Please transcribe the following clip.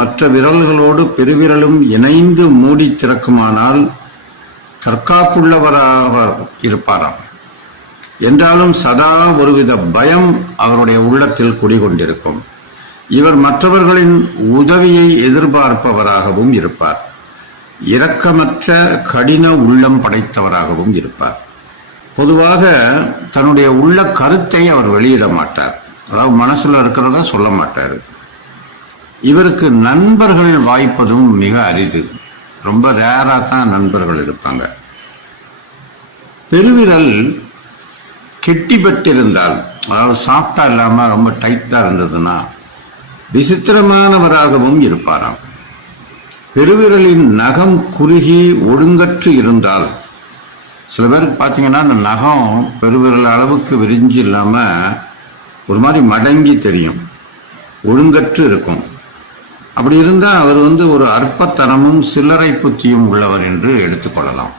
மற்ற விரல்களோடு பெருவிரலும் இணைந்து மூடி திறக்குமானால் தற்காப்புள்ளவராக இருப்பாராம். என்றாலும் சதா ஒருவித பயம் அவருடைய உள்ளத்தில் குடிகொண்டிருக்கும். இவர் மற்றவர்களின் உதவியை எதிர்பார்ப்பவராகவும் இருப்பார். இரக்கமற்ற கடின உள்ளம் படைத்தவராகவும் இருப்பார். பொதுவாக தன்னுடைய உள்ள கருத்தை அவர் வெளியிட மாட்டார். அதாவது மனசுல இருக்கிறதா சொல்ல மாட்டார். இவருக்கு நண்பர்கள் வாய்ப்பதும் மிக அரிது. ரொம்ப ரேரா தான் நண்பர்கள் இருப்பாங்க. பெருவிரல் கெட்டி பெற்றிருந்தால், அதாவது சாஃப்டா இல்லாம ரொம்ப டைட்டா இருந்ததுன்னா விசித்திரமானவராகவும் இருப்பாராம். பெருவிரலின் நகம் குறுகி ஒழுங்கற்று இருந்தால், சில பேருக்கு பார்த்தீங்கன்னா அந்த நகம் பெருவிரல் அளவுக்கு விரிஞ்சு இல்லாம ஒரு மாதிரி மடங்கி தெரியும், ஒழுங்கற்று இருக்கும். அப்படி இருந்தால் அவர் ஒரு அற்பத்தனமும் சில்லறை புத்தியும் உள்ளவர் என்று எடுத்துக்கொள்ளலாம்.